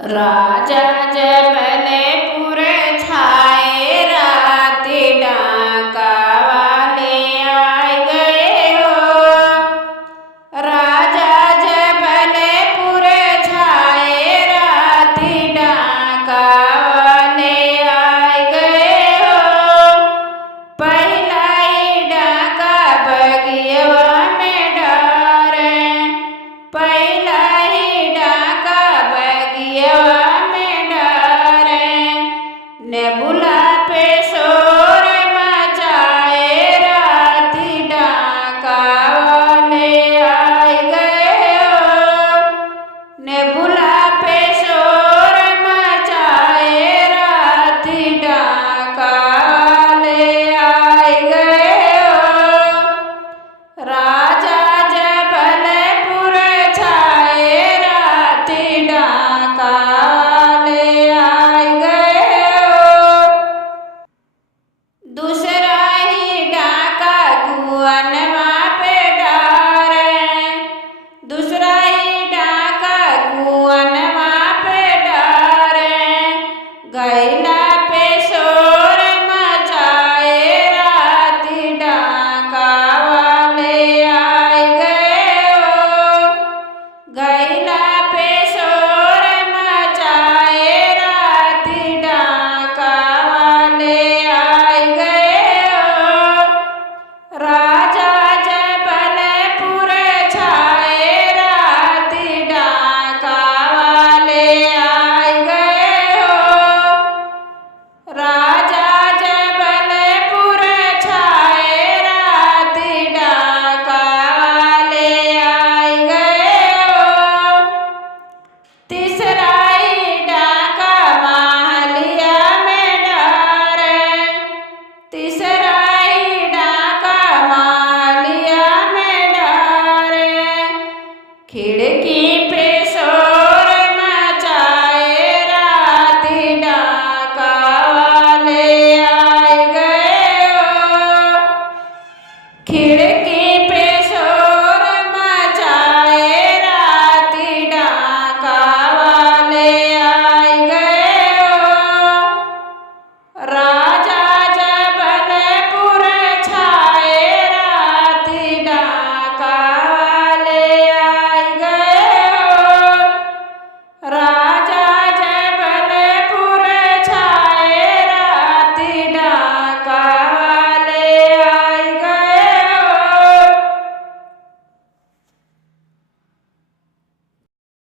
राजा जबलपुर छाए राति डाका वाले आए गए हो। राजा जबलपुर छाए राति डाका वाले आए गए हो। पहला ही डाका बगिया में डारे, पहला ही डाका बगिया में डारे। नेबुला पे शोर मचाए राति डाका वाले आए गए हो। नेबुला पे शोर मचाए राति डाका वाले आए गए हो। राजा जबलपुर छाए राति डाका वाले आए गए हो। दूसरा ही डाका गुअनवा पे डारे, दूसरा ही डाका गुअनवा पे डारे। गैला पे शोर मचाए राति डाका वाले आए गए हो। गैला पे शोर मचाए राति डाका वाले आए गए हो। राजा जबलपुर छाए राति डाका वाले आए गए हो। राजा जबलपुर छाए राति डाका वाले आए गए हो।